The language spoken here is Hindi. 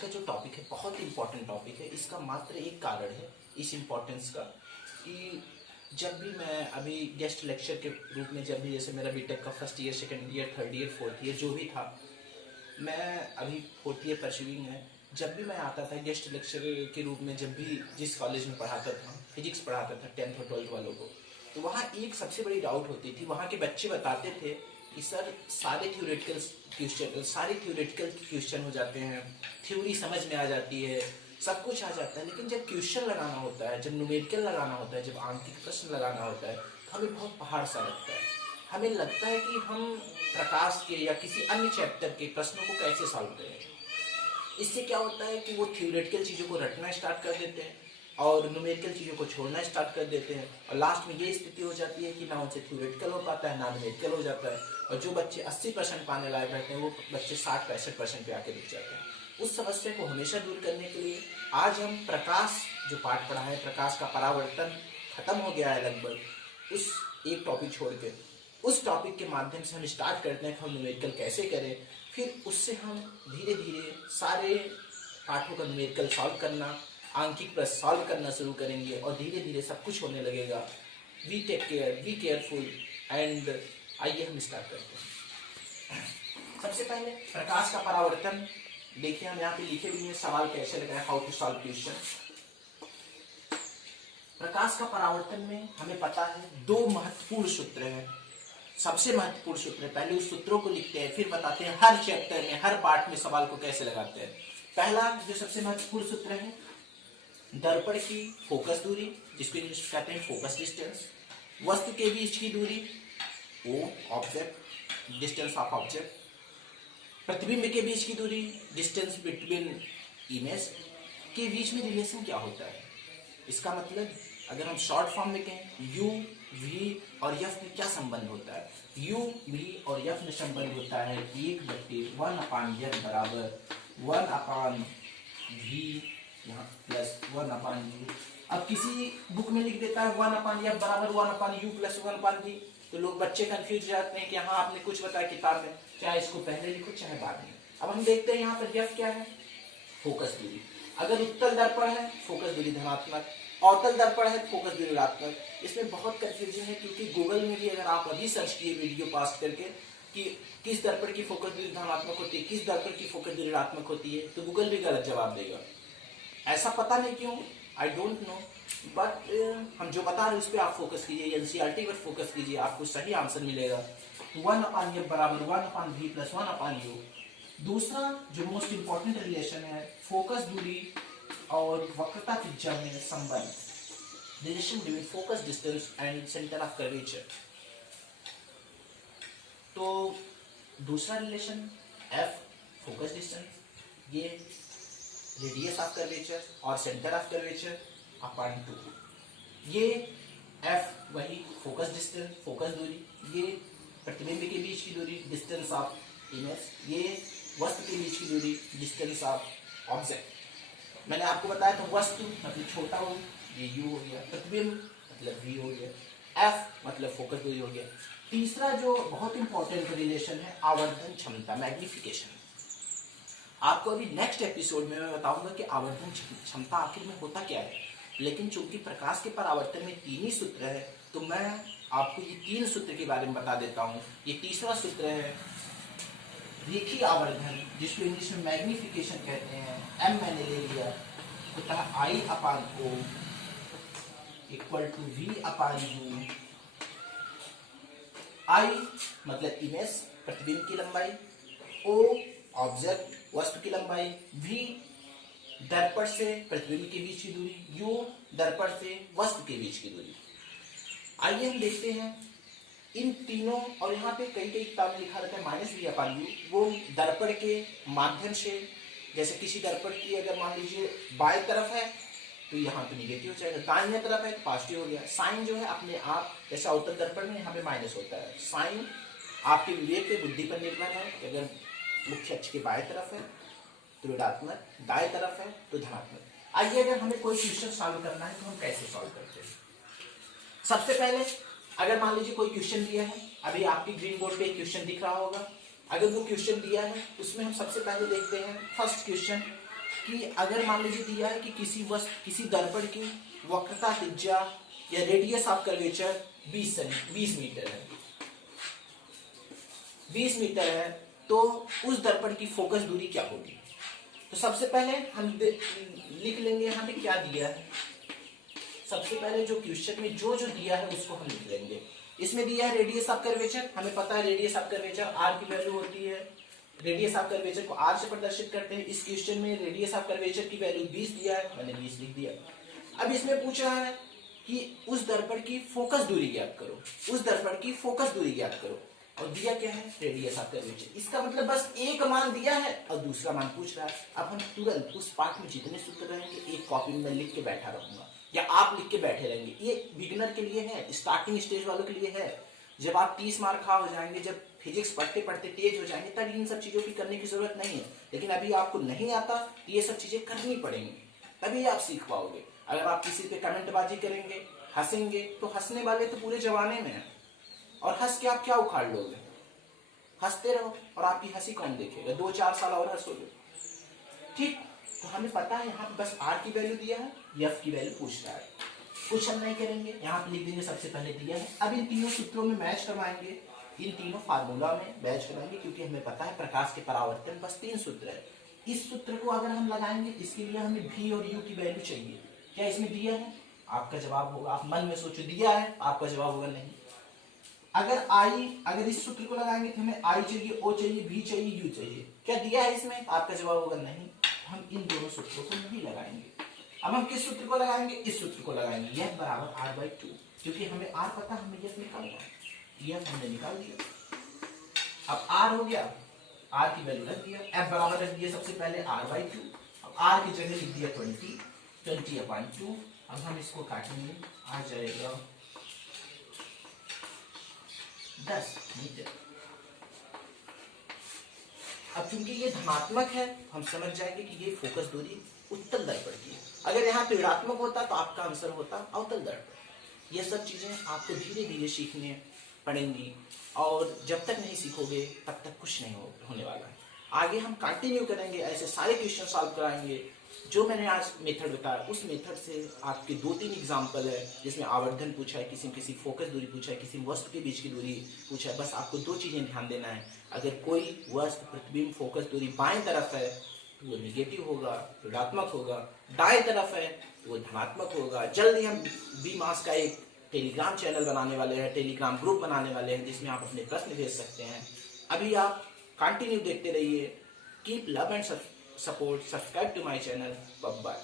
का जो टॉपिक है बहुत इंपॉर्टेंट टॉपिक है। इसका मात्र एक कारण है इस इम्पोर्टेंस का कि जब भी मैं अभी गेस्ट लेक्चर के रूप में, जब भी जैसे मेरा बीटेक का first year, second year, third year, fourth year जो भी था, मैं अभी फोर्थ ईयर परस्यूइंग है, जब भी मैं आता था गेस्ट लेक्चर के रूप में, जब भी जिस कॉलेज में पढ़ाता था, फिजिक्स पढ़ाता था 10th और 12th वालों को, तो वहाँ एक सबसे बड़ी डाउट होती थी। वहाँ के बच्चे बताते थे कि सर सारे थ्योरेटिकल क्वेश्चन हो जाते हैं, थ्योरी समझ में आ जाती है, सब कुछ आ जाता है, लेकिन जब क्वेश्चन लगाना होता है, जब न्यूमेरिकल लगाना होता है, जब आंतरिक प्रश्न लगाना होता है, तो हमें बहुत पहाड़ सा लगता है। हमें लगता है कि हम प्रकाश के या किसी अन्य चैप्टर के प्रश्नों को कैसे सॉल्व करें। इससे क्या होता है कि वो थ्योरेटिकल चीज़ों को रटना स्टार्ट कर देते हैं और न्यूमेरिकल चीज़ों को छोड़ना स्टार्ट कर देते हैं, और लास्ट में ये स्थिति हो जाती है कि ना उनसे थ्योरेटिकल हो पाता है, ना न्यूमेरिकल हो जाता है, और जो बच्चे 80% पाने लायक रहते हैं वो बच्चे 60-65% पे आके रुक जाते हैं। उस समस्या को हमेशा दूर करने के लिए आज हम प्रकाश जो पाठ पढ़ा है, प्रकाश का परावर्तन खत्म हो गया है लगभग, उस एक टॉपिक छोड़ के उस टॉपिक के माध्यम से हम स्टार्ट करते हैं कि हम न्यूमेरिकल कैसे करें। फिर उससे हम धीरे धीरे सारे पाठों का न्यूमेरिकल सॉल्व करना, आंकिक प्रश्न सॉल्व करना शुरू करेंगे और धीरे धीरे सब कुछ होने लगेगा। We take care, we careful and आइए हम स्टार्ट करते हैं। सबसे पहले प्रकाश का परावर्तन देखिए, हम यहाँ पे लिखे भी हैं सवाल कैसे लगाएं, हाउ टू सॉल्व क्वेश्चन। प्रकाश का परावर्तन में हमें पता है दो महत्वपूर्ण सूत्र हैं। सबसे महत्वपूर्ण सूत्र है, पहले उस सूत्रों को लिखते हैं, फिर बताते हैं हर चैप्टर में, हर पार्ट में सवाल को कैसे लगाते हैं। पहला जो सबसे महत्वपूर्ण सूत्र है, दर्पण की फोकस दूरी, जिसको इंग्लिश में कहते हैं फोकस डिस्टेंस, वस्तु के बीच की दूरी ओ ऑब्जेक्ट, डिस्टेंस ऑफ ऑब्जेक्ट, प्रतिबिंब के बीच की दूरी, डिस्टेंस बिटवीन इमेज, के बीच में रिलेशन क्या होता है। इसका मतलब अगर हम शॉर्ट फॉर्म में कहें, यू वी और एफ में क्या संबंध होता है। यू वी और एफ में संबंध होता है 1/1/f बराबर 1/v यहाँ प्लस 1/u। अब किसी बुक में लिख देता है 1/f बराबर 1/u प्लस 1/v, तो लोग बच्चे कंफ्यूज जाते हैं कि हाँ आपने कुछ बताया किताब में, चाहे इसको पहले लिखो चाहे बाद में। अब हम देखते हैं यहाँ पर एफ क्या है, फोकस दूरी। अगर उत्तल दर्पण है फोकस दूरी धनात्मक, अवतल दर्पण है फोकस दूरी ऋणात्मक। इसमें बहुत कंफ्यूजन है क्योंकि गूगल में भी अगर आप अभी सर्च किए वीडियो पास करके कि किस दर्पण की फोकस दूरी धनात्मक होती है, किस दर्पण की फोकस दूरी ऋणात्मक होती है, तो गूगल भी गलत जवाब देगा। ऐसा पता नहीं क्यों, आई डोंट नो, बट हम जो बता रहे हैं उस पर आप फोकस कीजिए, एनसीईआरटी पर फोकस कीजिए, आपको सही आंसर मिलेगा। 1/f बराबर 1/v प्लस 1/u। दूसरा जो मोस्ट इंपॉर्टेंट रिलेशन है, फोकस दूरी और वक्रता त्रिज्या में संबंध, relation between focus distance and centre of curvature. तो दूसरा रिलेशन एफ फोकस डिस्टेंस, ये रेडियस ऑफ कर्वेचर और सेंटर ऑफ कर्वेचर अपॉन 2। ये एफ वही फोकस डिस्टेंस, फोकस दूरी, ये प्रतिबिंब के बीच की दूरी, डिस्टेंस ऑफ इमेज, ये वस्तु के बीच की दूरी, डिस्टेंस ऑफ ऑब्जेक्ट। मैंने आपको बताया था वस्तु मतलब छोटा हो, ये u हो गया, प्रतिबिंब मतलब v हो गया, f मतलब फोकस दूरी हो गया। तीसरा जो बहुत इंपॉर्टेंट रिलेशन है, आवर्धन क्षमता, मैग्निफिकेशन। आपको अभी नेक्स्ट एपिसोड में मैं बताऊंगा कि आवर्धन क्षमता आखिर में होता क्या है, लेकिन चूंकि प्रकाश के परावर्तन में 3 ही सूत्र है तो मैं आपको ये 3 सूत्र के बारे में बता देता हूँ। ये तीसरा सूत्र है रेखीय आवर्धन, जिसको इंग्लिश में मैग्निफिकेशन कहते हैं। m मैंने ले लिया, होता है I/O equal to V/U। I मतलब इमेज प्रतिबिंब की लंबाई, O ऑब्जेक्ट वस्तु की लंबाई, V दर्पण से प्रतिबिंब के बीच की दूरी, U दर्पण से वस्तु के बीच की दूरी। आइए हम देखते हैं इन तीनों, और यहाँ पे कई किताब में लिखा रहता है -v/u, वो दर्पण के माध्यम से, जैसे किसी दर्पण की अगर मान लीजिए बाएं तरफ है तो यहाँ पे निगेटिव हो जाएगा, दाहिने तरफ है तो पॉजिटिव हो गया। साइन जो है अपने आप, जैसे अवतल दर्पण में यहाँ पे माइनस होता है, साइन आपके विवेक पे, बुद्धि पर निर्भर है। अगर मुख्य अक्ष के बाएं तरफ है तो ऋणात्मक, दाएं तरफ है तो धनात्मक। आइए अगर हमें कोई क्वेश्चन सॉल्व करना है तो हम कैसे सॉल्व करते हैं। सबसे पहले अगर मान लीजिए कोई क्वेश्चन दिया है, अभी आपकी ग्रीन बोर्ड पे एक क्वेश्चन दिख रहा होगा, अगर वो क्वेश्चन दिया है उसमें हम सबसे पहले देखते हैं फर्स्ट क्वेश्चन कि अगर मान लीजिए दिया है कि किसी दर्पण की वक्रता त्रिज्या या रेडियस ऑफ कर्वेचर 20 मीटर है, 20 मीटर है, तो उस दर्पण की फोकस दूरी क्या होगी। तो सबसे पहले हम लिख लेंगे यहाँ पे क्या दिया है। सबसे पहले जो क्वेश्चन में जो दिया है उसको हम लिख लेंगे। इसमें दिया है रेडियस ऑफ कर्वेचर, हमें पता है रेडियस ऑफ कर्वेचर आर की वैल्यू होती है, रेडियस ऑफ कर्वेचर को आर से प्रदर्शित करते हैं। इस क्वेश्चन में रेडियस ऑफ कर्वेचर की वैल्यू 20 दिया है, मैंने 20 लिख दिया। अब इसमें पूछ रहा है कि उस दर्पण की फोकस दूरी ज्ञात करो, उस दर्पण की फोकस दूरी ज्ञात करो, और दिया क्या है रेडियस ऑफ कर्वेचर। इसका मतलब बस एक मान दिया है और दूसरा मान पूछ रहा है। अब हम तुरंत उस पाठ में जितने सूत्र रहेंगे एक कॉपी में लिख के बैठा रहूंगा या आप लिख के बैठे रहेंगे। ये बिगिनर के लिए है, स्टार्टिंग स्टेज वालों के लिए है। जब आप 30 मार्क खा हो जाएंगे, जब फिजिक्स पढ़ते पढ़ते तेज हो जाएंगे, तब इन सब चीजों की करने की जरूरत नहीं है। लेकिन अभी आपको नहीं आता तो ये सब चीजें करनी पड़ेंगी, तभी आप सीख पाओगे। अगर आप किसी पे कमेंटबाजी करेंगे, हंसेंगे, तो हंसने वाले तो पूरे जमाने में है, और हंस के आप क्या उखाड़ लोगे। हंसते रहो और आपकी हंसी कौन देखेगा, 2-4 साल और हंसोगे। ठीक, तो हमें पता है यहाँ पे बस आर की वैल्यू दिया है, एफ की वैल्यू पूछ रहा है। कुछ हम नहीं करेंगे, यहाँ पे लिख देंगे सबसे पहले दिया है। अब इन तीनों सूत्रों में मैच करवाएंगे, इन तीनों फार्मूला में मैच करवाएंगे, क्योंकि हमें पता है प्रकाश के परावर्तन बस 3 सूत्र है। इस सूत्र को अगर हम लगाएंगे, इसके लिए हमें v और u की वैल्यू चाहिए। क्या इसमें दिया है? आपका जवाब होगा, आप मन में सोचो दिया है, आपका जवाब होगा नहीं। अगर इस सूत्र को लगाएंगे तो हमें I चाहिए, O चाहिए, V चाहिए, U चाहिए। क्या दिया है इसमें? आपका जवाब होगा नहीं। हम इन दोनों सूत्रों को नहीं लगाएंगे। अब हम किस सूत्र को लगाएंगे? इस सूत्र को लगाएंगे, यह बराबर R/2, क्योंकि हमें R पता, हमें यह निकालना, यह हमने निकाल दिया। अब R हो गया, R की वैल्यू रख दिया, F बराबर रख दिया सबसे पहले R/2। अब R की जगह लिख दिया 20/2। अब हम इसको काटेंगे, आ जाएगा 10 मीटर। अब चूंकि ये धनात्मक है, हम समझ जाएंगे कि ये फोकस दूरी उत्तल दर्पण की है। अगर यहाँ पे ऋणात्मक होता तो आपका आंसर होता अवतल दर्पण। ये सब चीजें आपको धीरे धीरे सीखने पड़ेंगी, और जब तक नहीं सीखोगे तब तक कुछ नहीं होने वाला है। आगे हम कंटिन्यू करेंगे, ऐसे सारे क्वेश्चन सॉल्व कराएंगे। जो मैंने आज मेथड बताया उस मेथड से आपके 2-3 एग्जाम्पल है, जिसमें आवर्धन पूछा है, किसी फोकस दूरी पूछा है, किसी वस्तु के बीच की दूरी पूछा है। बस आपको 2 चीजें ध्यान देना है। अगर कोई वस्तु प्रतिबिंब फोकस दूरी बाएं तरफ है तो वो निगेटिव होगा, ऋणात्मक होगा, दाएं तरफ है तो वो धनात्मक होगा। जल्दी हम बी मास का एक टेलीग्राम चैनल बनाने वाले हैं, टेलीग्राम ग्रुप बनाने वाले हैं, जिसमें आप अपने प्रश्न भेज सकते हैं। अभी आप कंटिन्यू देखते रहिए। Keep love and support, subscribe to my channel. Bye bye.